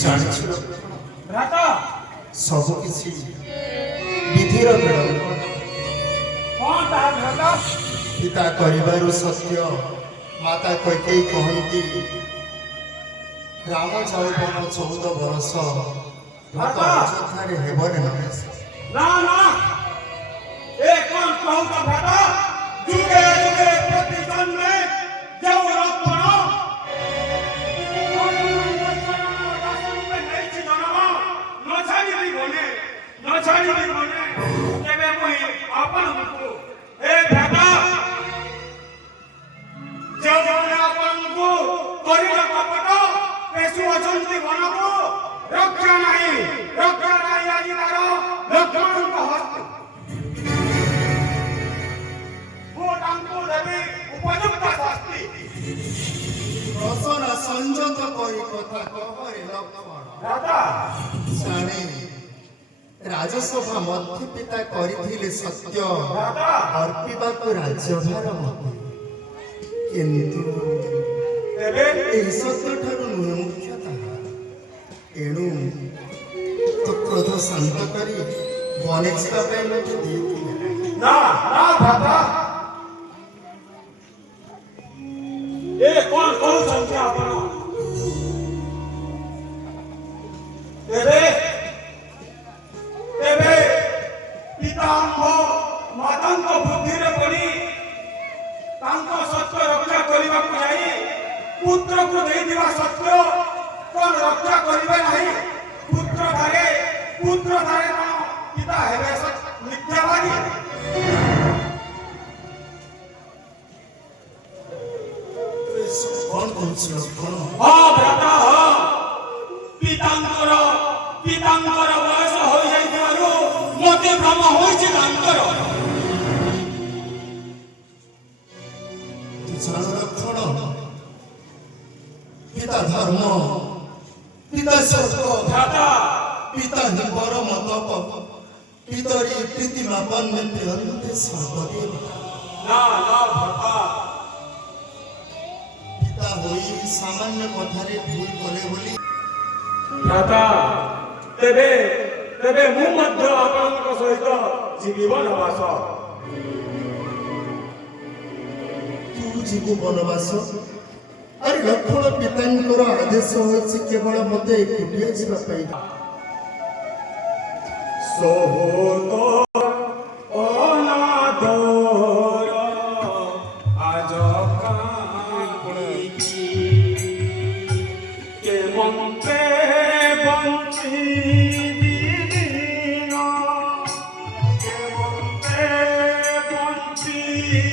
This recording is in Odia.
ଜାଣିଛୁ ଭ୍ରାତା ସବୁ କିଛି ବିଧିର ବିଳମ୍ବ କଣ ତାହା ଭ୍ରାତା? ପିତା କରିବାରୁ ସତ୍ୟ ମାତା କୈକେୟୀ କହନ୍ତି ରାମ ଯୌବନ 14 ବର୍ଷ ଭ୍ରାତା ଅଯୋଧ୍ୟାରେ ହେବନି ନରେଶ। ନା ନା ଏ କଣ କହୁଛ ଭ୍ରାତା? ଯୁଗେ ଯୁଗେ ପ୍ରତି ଜନ୍ମେ ଯେଉଁ ରତ୍ନ ନେଇଛି ଜନ୍ମ ନ ଛାଡ଼ିବି ଗନେ ତେବେ ମୁଇଁ ଆପଣଙ୍କୁ ଏ ଭ୍ରାତା ଯେଉଁମାନେ ଆପଣଙ୍କୁ କରିଲ କପଟ ପେଶୁ ଅଛନ୍ତି ବନକୁ ରକ୍ଷା ନାହିଁ ଆଜି ତାର ଲକ୍ଷ୍ମଣଙ୍କ ହସ୍ତ ମୁଁ ତାଙ୍କୁ ଦେବି ଉପଯୁକ୍ତ ଶାସ୍ତି। ରସନା ସଂଯତ କରି କଥା କହରେ ଲକ୍ଷ୍ମଣ ଭ୍ରାତା ଜାଣେ ରାଜସଭା ମଧ୍ୟ ପିତା କରିଥିଲେ ସତ୍ୟ ଅର୍ପିବାକୁ ରାଜ୍ୟଭାର ମୋତେ କିନ୍ତୁ ତେବେ ଏହି ସତ୍ୟଠାରୁ ନୁହେଁ ମୁଖ୍ୟ ତାହା। ଏଣୁ ତ କ୍ରୋଧ ଶାନ୍ତ କରି ବନେଯିବା ପାଇଁ ମୋତେ ଦେଇଥିଲେ। ନା ଭ୍ରାତା ଏ କଣ କହୁଛନ୍ତି ଆପଣ? ତେବେ ପିତାଙ୍କ ମାତାଙ୍କ ବୁଦ୍ଧିରେ ପଡ଼ି ତାଙ୍କ ସତ୍ୟ ରକ୍ଷା କରିବାକୁ ଯାଇ ପୁତ୍ରକୁ ଦେଇଥିବା ସତ୍ୟ କଣ ରକ୍ଷା କରିବେ ନାହିଁ? ପୁତ୍ର ଧାରେ କଣ ପିତା ହେବେ ମିଥ୍ୟାବାଦୀ? କଣ କହୁଛୁ ଲକ୍ଷ୍ମଣ? ହଁ ଭ୍ରାତା ହଁ ପିତାଙ୍କର ବୟସ ହୋଇଯାଇଥିବାରୁ ମୋତେ ଭ୍ରମ ହୋଇଛି ତାଙ୍କର। ଜାଣ ଲକ୍ଷ୍ମଣ ପିତା ଧର୍ମ ପିତା ସତ୍ୟ ଭ୍ରାତା পিতা হি পরম তপ পিতরি প্রীতি মাপন্নে প্রিয়ন্তে সর্বদেব না ভ্রাতা পিতা হই সামান্য কথারে ভুল কলে বলি ভ্রাতা ତେବେ ମୁଁ ମଧ୍ୟ ଆପଣଙ୍କ ସହିତ ଯିବି ବନବାସ। তু জীবু বনবাস আরে লক্ষ্মণ পিতাঙ্কর আদেশ হয়েছে কেবল মতে একুটিয়ে ଯିବା ପାଇଁ। সোহত অনাদর আজ কাঁদিছি কেমন্তে বঞ্চিবি দিন কেমন্তে বঞ্চিবি